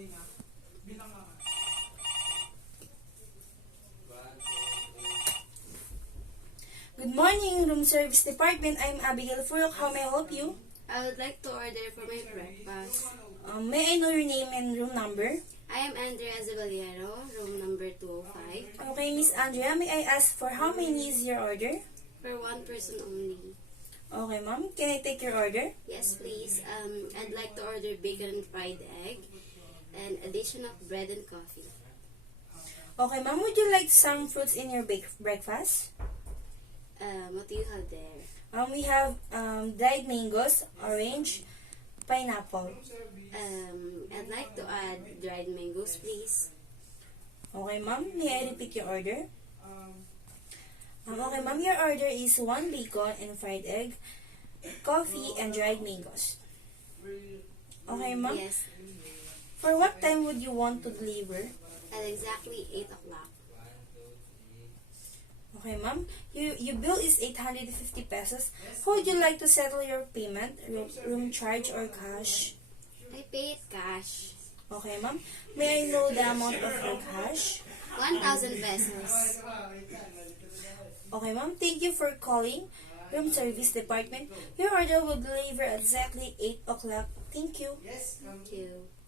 Good morning, room service department. I'm Abigail Furok. How may I help you? I would like to order for my breakfast. May I know your name and room number? I am Andrea Zabaliero, room number 205. Okay, Miss Andrea, may I ask for how many is your order? For one person only. Okay, ma'am. Can I take your order? Yes, please. I'd like to order bacon and fried egg and addition of bread and coffee. Okay, ma'am. Would you like some fruits in your breakfast? What do you have there? We have dried mangoes, orange, pineapple. I'd like to add dried mangoes, please. Okay, ma'am. May I repeat your order? Okay, ma'am. Your order is 1 bacon and fried egg, coffee, and dried mangoes. Okay, ma'am. Yes, For what time would you want to deliver? at exactly 8 o'clock. Okay, ma'am. Your bill is 850 pesos. How would you like to settle your payment? Room charge or cash? I pay it cash. Okay, ma'am. May I know the amount of your cash? 1,000 pesos. Okay, ma'am. Thank you for calling Room Service Department. Your order will deliver at exactly 8 o'clock. Thank you. Thank you.